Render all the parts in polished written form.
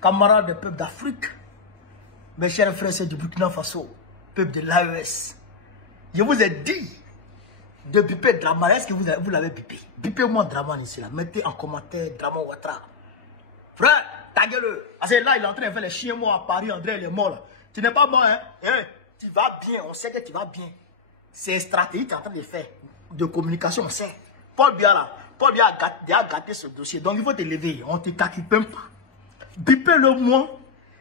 camarades du peuple d'Afrique, mes chers frères du Burkina Faso, peuple de l'AES, je vous ai dit de biper Draman. Est-ce que vous l'avez bipé? Bipez-moi Draman ici, là. Mettez en commentaire Draman Ouattara. Frère, ta gueule. Parce que là, il est en train de faire les chiens morts à Paris. André, il est mort là. Tu n'es pas mort, hein? Tu vas bien, on sait que tu vas bien. C'est stratégie que tu es en train de faire. De communication, on sait. Paul Biya là, Paul Biya a gâté ce dossier. Donc il faut te lever. On ne te calcule même pas. Bipez-le moi.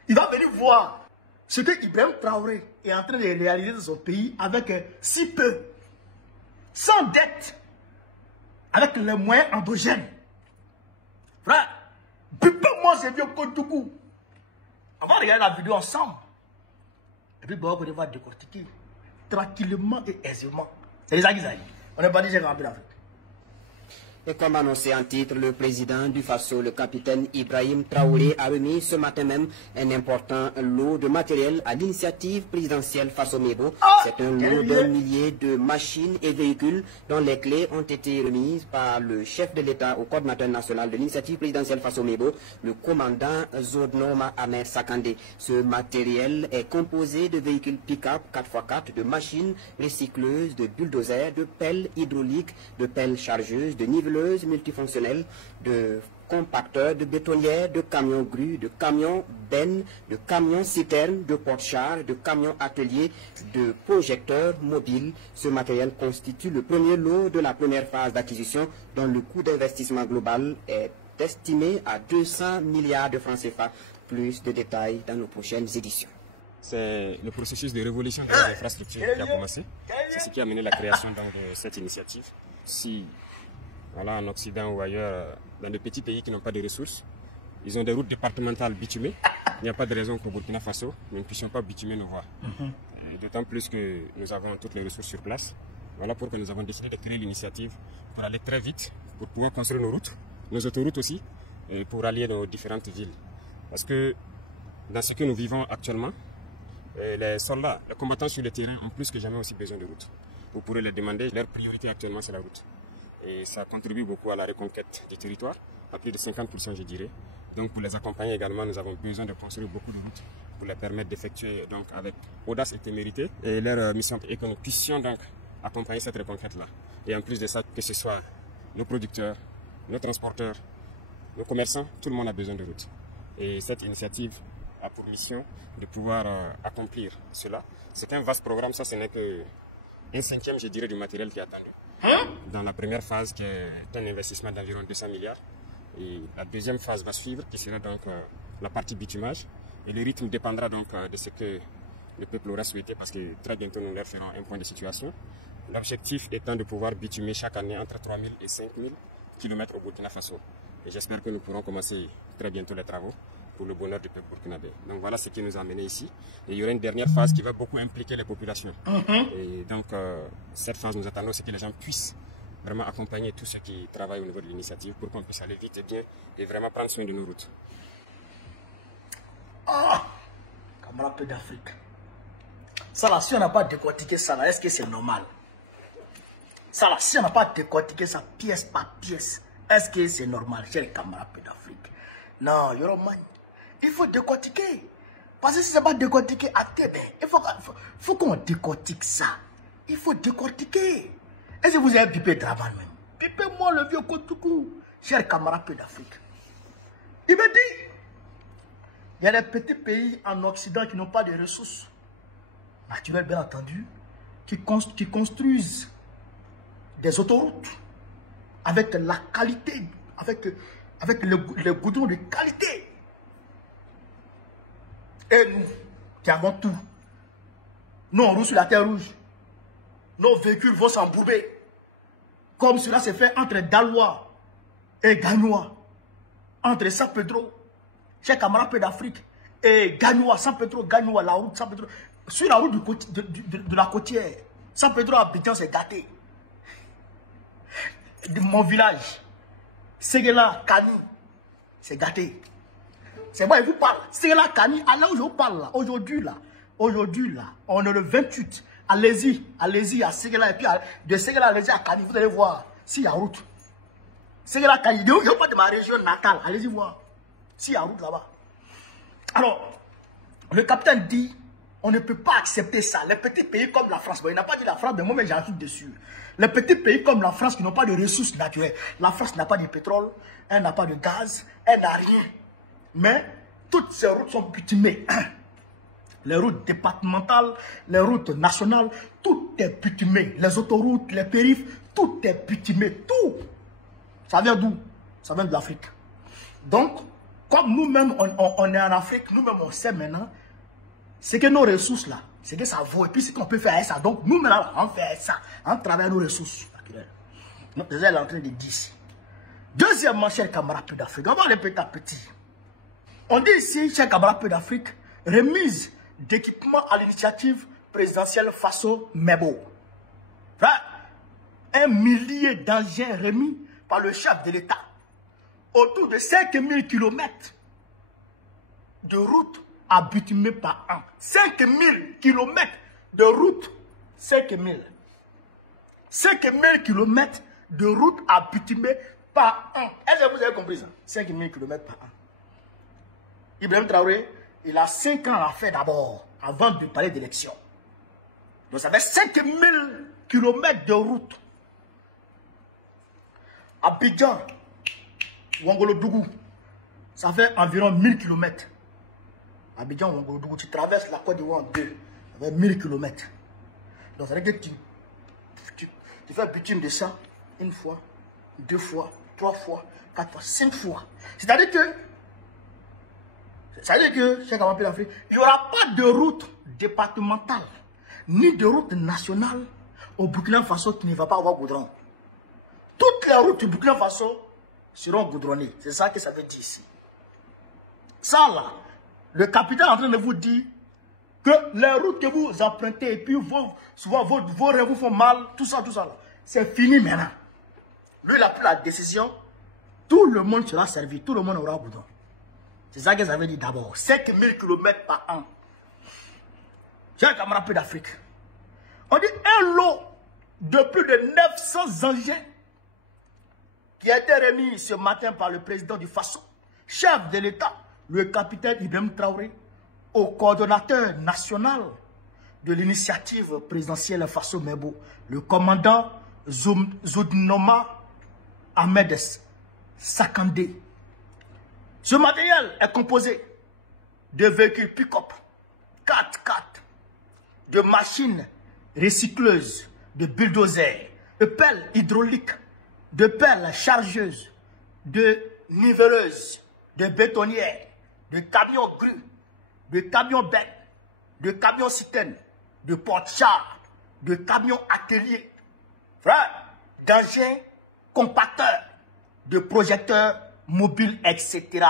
Il va venir voir ce que Ibrahim Traoré est en train de réaliser dans son pays avec si peu. Sans dette. Avec les moyens endogènes. Frère, bipez-moi ce vieux Kotougou. On va regarder la vidéo ensemble. Et puis, bon, on va décortiquer tranquillement et aisément. C'est les Aguizaï. On n'est pas déjà rempli l'Afrique. Et comme annoncé en titre, le président du Faso, le capitaine Ibrahim Traoré, a remis ce matin même un important lot de matériel à l'initiative présidentielle Faso-Mebo. C'est un lot d'un millier de machines et véhicules dont les clés ont été remises par le chef de l'État au coordinateur national de l'initiative présidentielle Faso-Mebo, le commandant Zodnoma Ahmed Sakandé. Ce matériel est composé de véhicules pick-up 4x4, de machines recycleuses, de bulldozers, de pelles hydrauliques, de pelles chargeuses, de niveleuses multifonctionnels, de compacteurs, de bétonnières, de camions grues, de camions bennes, de camions citernes, de porte-charges, de camions ateliers, de projecteurs mobiles. Ce matériel constitue le premier lot de la première phase d'acquisition dont le coût d'investissement global est estimé à 200 milliards de francs CFA. Plus de détails dans nos prochaines éditions. C'est le processus de révolution des infrastructures qui a commencé. C'est ce qui a mené la création de cette initiative. Si voilà, en Occident ou ailleurs, dans des petits pays qui n'ont pas de ressources, ils ont des routes départementales bitumées. Il n'y a pas de raison qu'au Burkina Faso, nous ne puissions pas bitumer nos voies. D'autant plus que nous avons toutes les ressources sur place. Voilà pourquoi nous avons décidé de créer l'initiative pour aller très vite, pour pouvoir construire nos routes, nos autoroutes aussi, et pour allier nos différentes villes. Parce que dans ce que nous vivons actuellement, les soldats, les combattants sur le terrain ont plus que jamais aussi besoin de routes. Vous pourrez les demander, leur priorité actuellement c'est la route. Et ça contribue beaucoup à la reconquête du territoire, à plus de 50% je dirais. Donc pour les accompagner également, nous avons besoin de construire beaucoup de routes pour les permettre d'effectuer donc avec audace et témérité. Et leur mission est que nous puissions donc accompagner cette reconquête-là. Et en plus de ça, que ce soit nos producteurs, nos transporteurs, nos commerçants, tout le monde a besoin de routes. Et cette initiative a pour mission de pouvoir accomplir cela. C'est un vaste programme, ça ce n'est qu'un cinquième je dirais du matériel qui est attendu. Dans la première phase qui est un investissement d'environ 200 milliards et la deuxième phase va suivre qui sera donc la partie bitumage et le rythme dépendra donc de ce que le peuple aura souhaité parce que très bientôt nous leur ferons un point de situation. L'objectif étant de pouvoir bitumer chaque année entre 3000 et 5000 km au Burkina Faso et j'espère que nous pourrons commencer très bientôt les travaux pour le bonheur du peuple burkinabé. Donc voilà ce qui nous a amené ici. Et il y aura une dernière phase qui va beaucoup impliquer les populations. Et donc cette phase, nous attendons que les gens puissent vraiment accompagner tous ceux qui travaillent au niveau de l'initiative pour qu'on puisse aller vite et bien et vraiment prendre soin de nos routes. Camarade d'Afrique. Ça là, si on n'a pas décortiqué ça là, est-ce que c'est normal? Ça là, si on n'a pas décortiqué ça pièce par pièce, est-ce que c'est normal, chers camarades d'Afrique? Non, Yoroman. Il faut décortiquer. Parce que si ce n'est pas décortiqué à tête, il faut qu'on décortique ça. Il faut décortiquer. Est-ce que vous avez pipé Draman même? Pipez-moi le vieux Kotougou, chers camarades d'Afrique. Il me dit, il y a des petits pays en Occident qui n'ont pas de ressources naturelles, bien entendu, qui construisent des autoroutes avec la qualité, avec le goudron de qualité. Et nous, qui avons tout, nous on roule sur la terre rouge. Nos véhicules vont s'embourber. Comme cela s'est fait entre Dalois et Gagnois. Entre San Pedro, chers camarades d'Afrique, et Gagnois, San Pedro, Gagnois, la route San Pedro. Sur la route de la côtière, San Pedro Abidjan s'est gâté. De mon village, Séguéla, Kani, c'est gâté. C'est moi, je vous parle. Séguéla, Kani, à là où je vous parle, là, aujourd'hui, on est le 28. Allez-y à Séguéla, et puis de Séguéla, allez-y à Kani, vous allez voir s'il y a route. Séguéla, Kani, il n'y a pas de ma région natale, allez-y voir s'il y a route là-bas. Alors, le capitaine dit, on ne peut pas accepter ça. Les petits pays comme la France, bon, il n'a pas dit la France, mais moi j'en suis dessus. Les petits pays comme la France qui n'ont pas de ressources naturelles. La France n'a pas de pétrole, elle n'a pas de gaz, elle n'a rien. Mais toutes ces routes sont bitumées. Les routes départementales, les routes nationales, tout est bitumé. Les autoroutes, les périphes, tout est bitumé. Tout. Ça vient d'où? Ça vient de l'Afrique. Donc, comme nous-mêmes, on est en Afrique, nous-mêmes, on sait maintenant, c'est que nos ressources là, c'est que ça vaut. Et puis, c'est qu'on peut faire ça. Donc, nous, maintenant, on fait ça. On travaille nos ressources. Donc, déjà, elle est en train de dire ici. Deuxièmement, chers camarades d'Afrique, on va aller petit à petit. On dit ici, chers camarades d'Afrique, remise d'équipement à l'initiative présidentielle Faso Mebo. Un millier d'engins remis par le chef de l'État. Autour de 5000 km de routes à bitumées par an. 5000 km de routes. 5000 km de routes à bitumées par an. Est-ce que vous avez compris ça? 5000 km par an. Ibrahim Traoré, il a 5 ans à faire d'abord, avant de parler d'élection. Donc ça fait 5000 km de route. Abidjan, Ouangolo-Dougou, ça fait environ 1000 km. Abidjan, Ouangolo-Dougou, tu traverses la Côte d'Ivoire en deux, ça fait 1000 km. Donc ça veut dire que tu fais bitume de ça une fois, 2 fois, 3 fois, 4 fois, 5 fois. C'est-à-dire que, chez Kamapé d'Afrique, il n'y aura pas de route départementale, ni de route nationale au Burkina Faso qui ne va pas avoir goudron. Toutes les routes du Burkina Faso seront goudronnées. C'est ça que ça veut dire ici. Ça là, le capitaine est en train de vous dire que les routes que vous empruntez et puis souvent vos rêves vous font mal, tout ça là, c'est fini maintenant. Lui, il a pris la décision, tout le monde sera servi, tout le monde aura goudron. C'est ça que ça veut dire d'abord. 5000 km par an. J'ai un camarade d'Afrique. On dit un lot de plus de 900 engins qui a été remis ce matin par le président du Faso, chef de l'État, le capitaine Ibrahim Traoré, au coordonnateur national de l'initiative présidentielle Faso Mebo, le commandant Zoudnoma Ahmed Sakandé. Ce matériel est composé de véhicules pick-up, 4x4, de machines recycleuses, de bulldozers, de pelles hydrauliques, de pelles chargeuses, de niveleuses, de bétonnières, de camions crus, de camions bennes, de camions citernes, de porte-chars, de camions ateliers, d'engins compacteurs, de projecteurs mobiles, etc.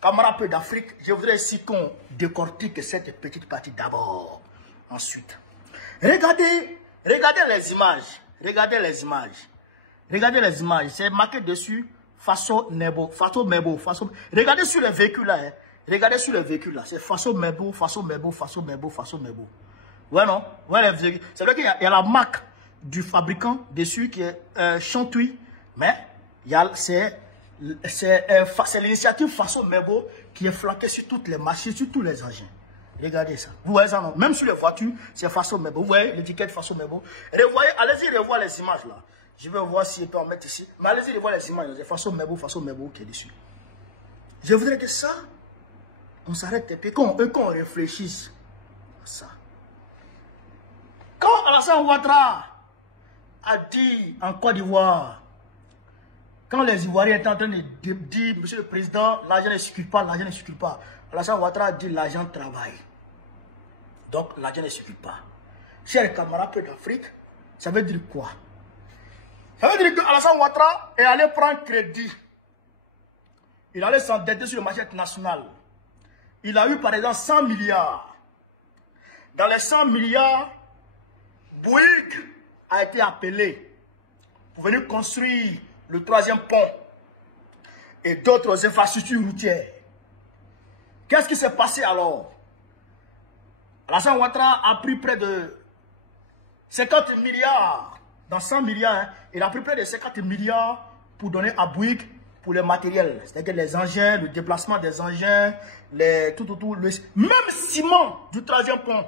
Camarades d'Afrique, je voudrais ici qu'on décortique cette petite partie d'abord. Ensuite, regardez les images. Regardez les images. Regardez les images. C'est marqué dessus Faso Mebo. Faso Mebo. Regardez sur les véhicules là. Hein. Regardez sur les véhicules là. C'est Faso Mebo, Faso Mebo, Faso Mebo, Faso Mebo. Ouais, non? Ouais, les véhicules. C'est vrai qu'il y a la marque du fabricant dessus qui est Chantouille. Mais c'est l'initiative Faso Mebo qui est flanquée sur toutes les machines, sur tous les engins. Regardez ça. Vous voyez ça, non? Même sur les voitures, c'est Faso Mebo. Vous voyez l'étiquette Faso Mebo. Allez-y revoir les images là. Je vais voir si je peux en mettre ici. Mais allez-y revoir les images. C'est Faso Mebo qui est dessus. Je voudrais que ça, on s'arrête et puis qu'on réfléchisse à ça. Quand Alassane Ouattara a dit en Côte d'Ivoire, quand les Ivoiriens étaient en train de dire, Monsieur le Président, l'argent ne circule pas, l'argent ne circule pas. Alassane Ouattara a dit, l'argent travaille. Donc, l'argent ne circule pas. Chers camarades d'Afrique, ça veut dire quoi? Ça veut dire que Alassane Ouattara est allé prendre crédit. Il allait s'endetter sur le marché international. Il a eu par exemple 100 milliards. Dans les 100 milliards, Bouygues a été appelé pour venir construire le 3e pont et d'autres infrastructures routières. Qu'est-ce qui s'est passé alors? Alassane Ouattara a pris près de 50 milliards, dans 100 milliards, hein, il a pris près de 50 milliards pour donner à Bouygues pour les matériels. C'est-à-dire les engins, le déplacement des engins, même ciment du 3e pont,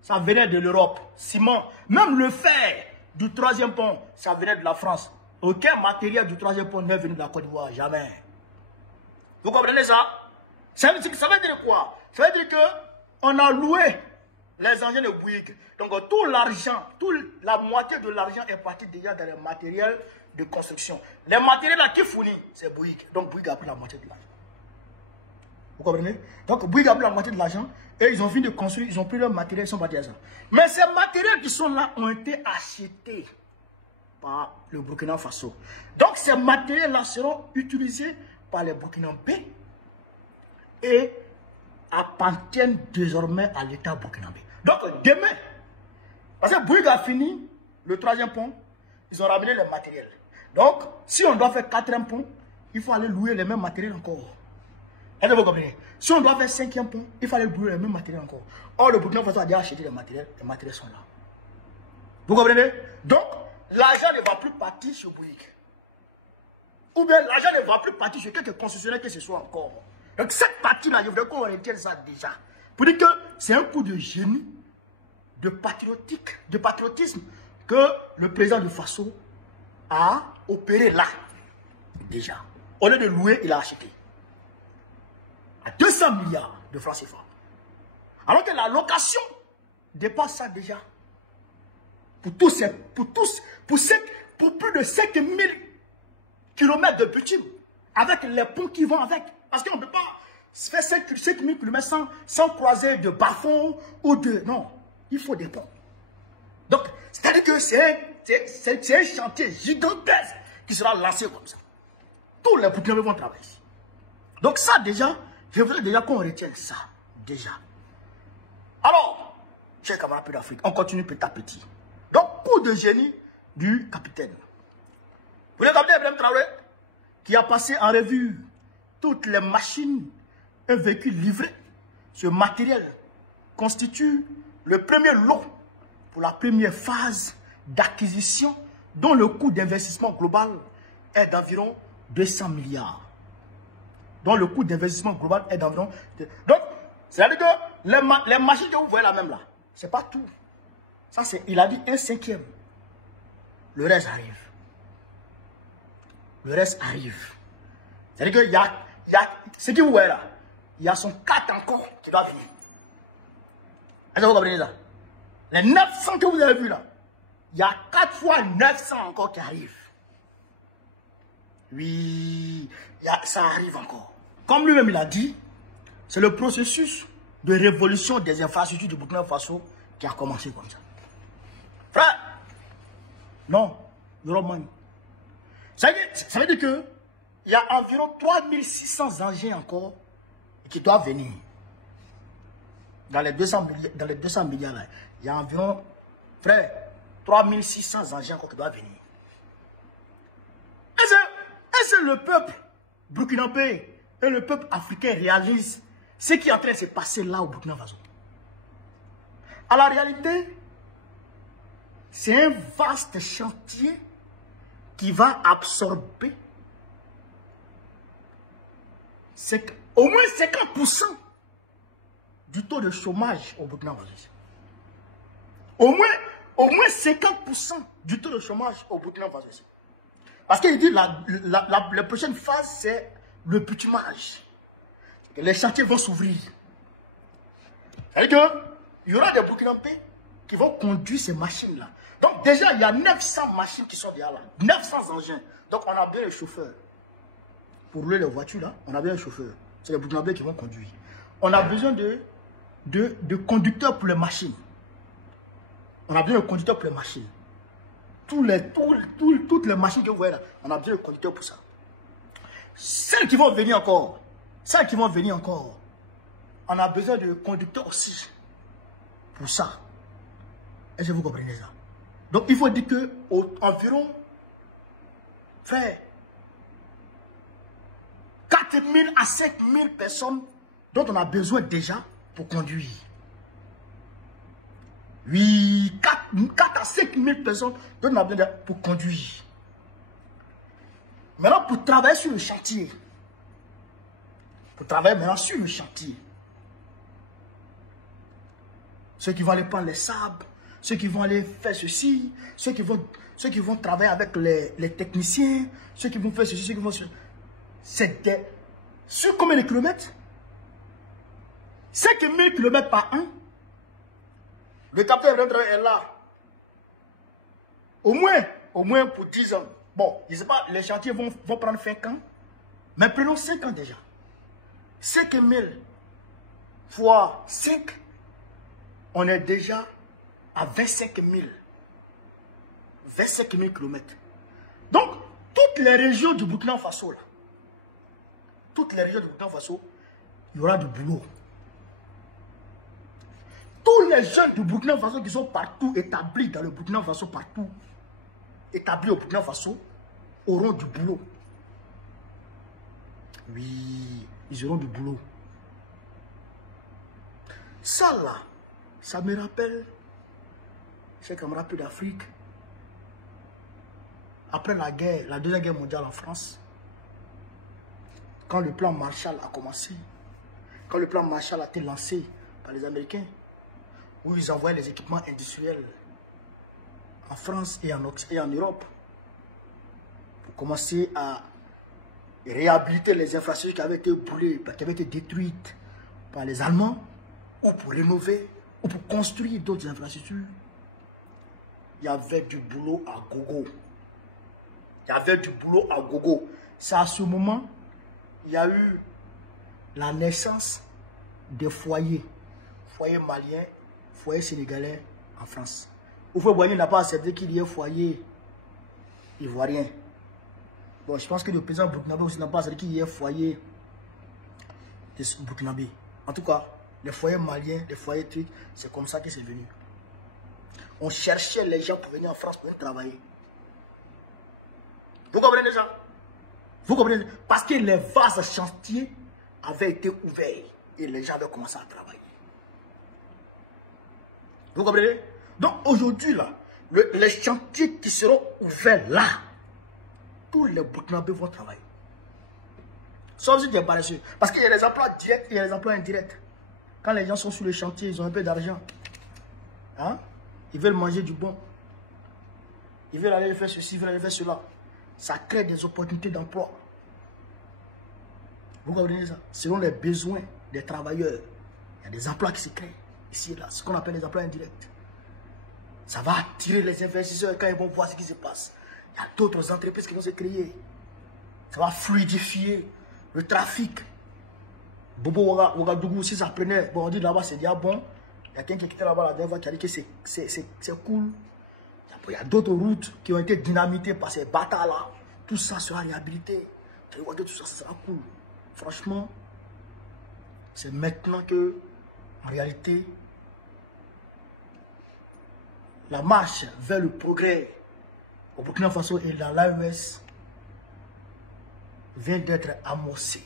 ça venait de l'Europe. Ciment, même le fer du 3e pont, ça venait de la France. Aucun matériel du 3e pont n'est venu de la Côte d'Ivoire, jamais. Vous comprenez ça? Ça veut dire quoi? Ça veut dire qu'on a loué les engins de Bouygues. Donc tout l'argent, la moitié de l'argent est parti déjà dans les matériels de construction. Les matériels là qui fournissent, c'est Bouygues. Donc Bouygues a pris la moitié de l'argent. Vous comprenez? Donc Bouygues a pris la moitié de l'argent et ils ont fini de construire, ils ont pris leurs matériels, ils sont partis à ça. Mais ces matériels qui sont là ont été achetés par le Burkina Faso. Donc ces matériels là seront utilisés par les Burkinabés et appartiennent désormais à l'État burkinabé. Donc demain, parce que Bouygues a fini le 3e pont, ils ont ramené les matériels. Donc, si on doit faire 4e pont, il faut aller louer les mêmes matériels encore. Est-ce que vous comprenez? Si on doit faire 5e pont, il faut aller louer les mêmes matériels encore. Or, le Burkina Faso a déjà acheté les matériels sont là. Vous comprenez? Donc, l'argent ne va plus partir sur Bouygues. Ou bien l'argent ne va plus partir sur quelque concessionnaire que ce soit encore. Donc cette partie-là, je voudrais qu'on retienne ça déjà. Pour dire que c'est un coup de génie, de patriotisme que le président de Faso a opéré là. Déjà. Au lieu de louer, il a acheté. À 200 milliards de francs CFA. Alors que la location dépasse ça déjà. Pour plus de 5000 kilomètres de bitume. Avec les ponts qui vont avec. Parce qu'on ne peut pas faire 5000 km sans croiser de bas-fonds ou de... Non, il faut des ponts. Donc, c'est-à-dire que c'est un chantier gigantesque qui sera lancé comme ça. Tous les Burkinabés vont travailler. Donc ça déjà, je voudrais déjà qu'on retienne ça. Déjà. Alors, chers camarades d'Afrique, on continue petit à petit. Donc, coup de génie du capitaine. Vous le capitaine Ibrahim Traoré, qui a passé en revue toutes les machines et véhicules livrés. Ce matériel constitue le premier lot pour la première phase d'acquisition dont le coût d'investissement global est d'environ 200 milliards. Dont le coût d'investissement global est d'environ... Donc, c'est-à-dire que les machines que vous voyez là même là, c'est pas tout. Ça, c'est, il a dit 1/5. Le reste arrive. Le reste arrive. C'est-à-dire qu'il y a ce que vous voyez là, il y a son 4 encore qui doit venir. Est-ce que vous comprenez ça? Les 900 que vous avez vus là, il y a 4 fois 900 encore qui arrivent. Oui, ça arrive encore. Comme lui-même il a dit, c'est le processus de révolution des infrastructures du Burkina Faso qui a commencé comme ça. Frère, non, Euromoney. Ça veut dire que il y a environ 3600 engins encore qui doivent venir. Dans les 200 milliards là, il y a environ, frère, 3600 engins encore qui doivent venir. Est-ce que le peuple burkinabé et le peuple africain réalisent ce qui est en train de se passer là au Burkina Faso? À la réalité, c'est un vaste chantier qui va absorber au moins 50% du taux de chômage au Burkina Faso. Au moins 50% du taux de chômage au Burkina Faso. Parce qu'il dit la prochaine phase, c'est le bitumage. Les chantiers vont s'ouvrir. C'est-à-dire qu'il y aura des Burkinabés qui vont conduire ces machines-là. Donc déjà, il y a 900 machines qui sont déjà là. 900 engins. Donc on a bien les chauffeurs. Pour rouler les voitures, là, on a bien les chauffeurs. C'est les Burkinabés qui vont conduire. On a besoin de conducteurs pour les machines. On a besoin de conducteurs pour les machines. Toutes les machines que vous voyez là, on a besoin de conducteurs pour ça. Celles qui vont venir encore, on a besoin de conducteurs aussi. Pour ça. Est-ce que vous comprenez ça? Donc il faut dire que environ, frère, 4000 à 5000 personnes dont on a besoin déjà pour conduire. Oui, 4 à 5 000 personnes dont on a besoin pour conduire. Maintenant, pour travailler sur le chantier, ceux qui vont aller prendre les sables, ceux qui vont aller faire ceci, ceux qui vont travailler avec les techniciens, ceux qui vont faire ceci, ceux qui vont faire ceci. C'était sur combien de kilomètres? 5000 km par an. Le capitaine est là. Au moins pour 10 ans. Bon, je ne sais pas, les chantiers vont prendre 5 ans. Mais prenons 5 ans déjà. 5000 fois 5, on est déjà à 25 000. 25 000 km. Donc, toutes les régions du Burkina Faso, là, il y aura du boulot. Tous les jeunes du Burkina Faso qui sont partout établis dans le Burkina Faso, établis au Burkina Faso, auront du boulot. Oui, ils auront du boulot. Ça là, ça me rappelle, chers camarades d'Afrique, après la guerre, la deuxième guerre mondiale en France, quand le plan Marshall a commencé, quand le plan Marshall a été lancé par les Américains, où ils envoyaient les équipements industriels en France et en Europe pour commencer à réhabiliter les infrastructures qui avaient été brûlées, qui avaient été détruites par les Allemands, ou pour rénover, ou pour construire d'autres infrastructures. Il y avait du boulot à gogo. C'est à ce moment, il y a eu la naissance des foyers. Foyer malien, foyer sénégalais en France. Oufoué-Boigny n'a pas accepté qu'il y ait foyer ivoirien. Bon, je pense que le président burkinabé aussi n'a pas accepté qu'il y ait foyer burkinabé. En tout cas, les foyers maliens, les foyers trucs, c'est comme ça que c'est venu. On cherchait les gens pour venir en France pour venir travailler. Vous comprenez ça? Vous comprenez? Parce que les vastes chantiers avaient été ouverts et les gens avaient commencé à travailler. Vous comprenez? Donc aujourd'hui, là, les chantiers qui seront ouverts là, tous les Burkinabés vont travailler. Sauf si tu es paresseux. Parce qu'il y a des emplois directs et il y a des emplois indirects. Quand les gens sont sur le chantier, ils ont un peu d'argent. Hein? Ils veulent manger du bon. Ils veulent aller faire ceci, ils veulent aller faire cela. Ça crée des opportunités d'emploi. Vous comprenez ça? Selon les besoins des travailleurs, il y a des emplois qui se créent. Ici et là, ce qu'on appelle les emplois indirects. Ça va attirer les investisseurs quand ils vont voir ce qui se passe. Il y a d'autres entreprises qui vont se créer. Ça va fluidifier le trafic. Bobo Ouagadougou, si ça prenait, bon, on dit là-bas c'est déjà bon. Il y a quelqu'un qui était là-bas la dernière fois qui a dit que c'est cool. Il y a d'autres routes qui ont été dynamitées par ces bâtards-là. Tout ça sera réhabilité. Tout ça, ça sera cool. Franchement, c'est maintenant que, en réalité, la marche vers le progrès au Burkina Faso et dans l'AES vient d'être amorcée.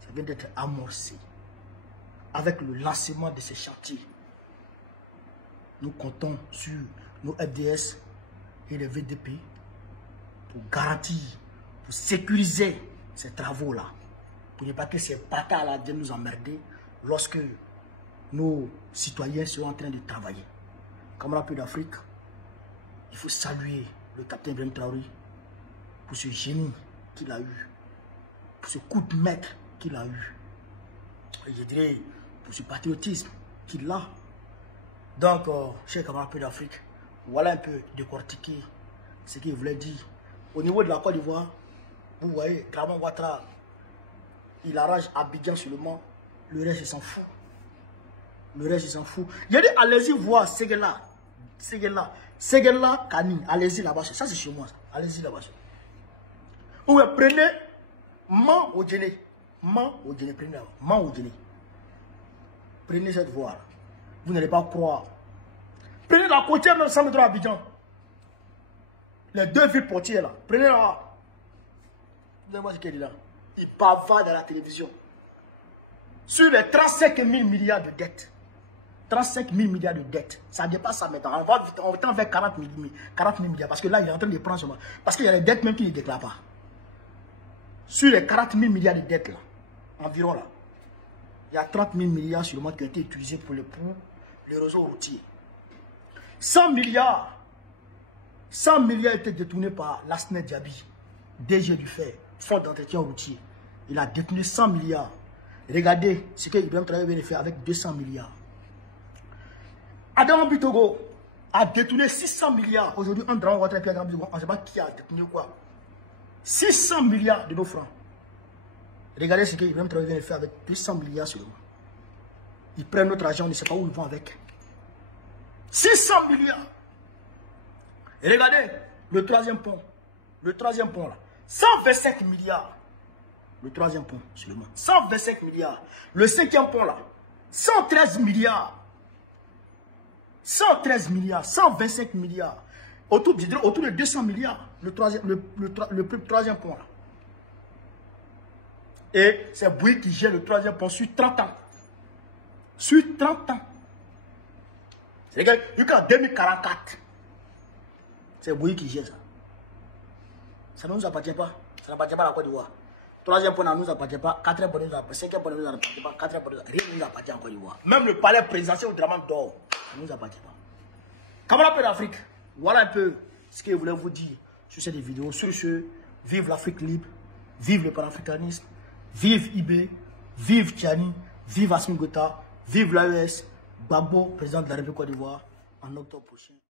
Ça vient d'être amorcé. Avec le lancement de ces chantiers, nous comptons sur nos FDS et les VDP pour garantir, pour sécuriser ces travaux-là. Pour ne pas que ces bâtards-là viennent nous emmerder lorsque nos citoyens seront en train de travailler. Camarades d'Afrique, il faut saluer le capitaine Ibrahim Traoré pour ce génie qu'il a eu, pour ce coup de maître qu'il a eu. Et je dirais pour ce patriotisme qu'il a. Donc, chers camarades d'Afrique, voilà un peu décortiquer ce qu'il voulait dire. Au niveau de la Côte d'Ivoire, vous voyez, Draman Ouattara, il arrange Abidjan seulement, le reste il s'en fout. Le reste il s'en fout. Il a dit, allez-y voir Séguéla, Kani, allez-y là-bas. Ça c'est chez moi, allez-y là-bas. Ou prenez Man au Djéné. Prenez cette voie. Vous n'allez pas croire. Prenez la côtière même 100 mètres à Abidjan. Les deux villes portières là. Prenez-la. Vous allez voir ce qu'il dit là. Il bavard dans la télévision. Sur les 35 000 milliards de dettes. 35 000 milliards de dettes. Ça dépasse ça maintenant. On va vers 40 000 milliards. Parce que là, il est en train de prendre seulement. Parce qu'il y a les dettes même qu'il ne déclare pas. Sur les 40 000 milliards de dettes là, environ là, il y a 30 000 milliards seulement qui ont été utilisés pour le réseau routier. 100 milliards étaient détournés par Lasnet Diaby, DG du Fer, Fonds d'entretien routier. Il a détourné 100 milliards. Regardez ce que Ibrahim Traoré vient de faire avec 200 milliards. Adam Bitogo a détourné 600 milliards. Aujourd'hui, on ne sait pas qui a détourné quoi. 600 milliards de nos francs. Regardez ce que Ibrahim Traoré vient de faire avec 200 milliards seulement. Ils prennent notre argent, on ne sait pas où ils vont avec. 600 milliards. Et regardez le troisième pont. Le troisième pont là. 125 milliards. Le troisième pont seulement. 125 milliards. Le cinquième pont là. 113 milliards. 113 milliards. 125 milliards. Autour de 200 milliards. Le troisième pont là. Et c'est Bouy qui gère le troisième pont sur 30 ans. Sur 30 ans. C'est jusqu'en 2044. C'est Bouy qui gère ça. Ça ne nous appartient pas. Ça n'appartient pas à la Côte d'Ivoire. Troisième point ne nous appartient pas. Quatrième point ne nous appartient pas. Cinquième point ne nous appartient pas. Quatrième point rien ne nous appartient en Côte d'Ivoire. Même le palais présidentiel au Dramane d'or, ça ne nous appartient pas. Camarades d'Afrique, voilà un peu ce que je voulais vous dire sur cette vidéo. Sur ce, vive l'Afrique libre, vive le panafricanisme, vive IB, vive Tiani, vive Assimi Goïta, vive l'AES, Gbagbo, président de la République Côte d'Ivoire, en octobre prochain.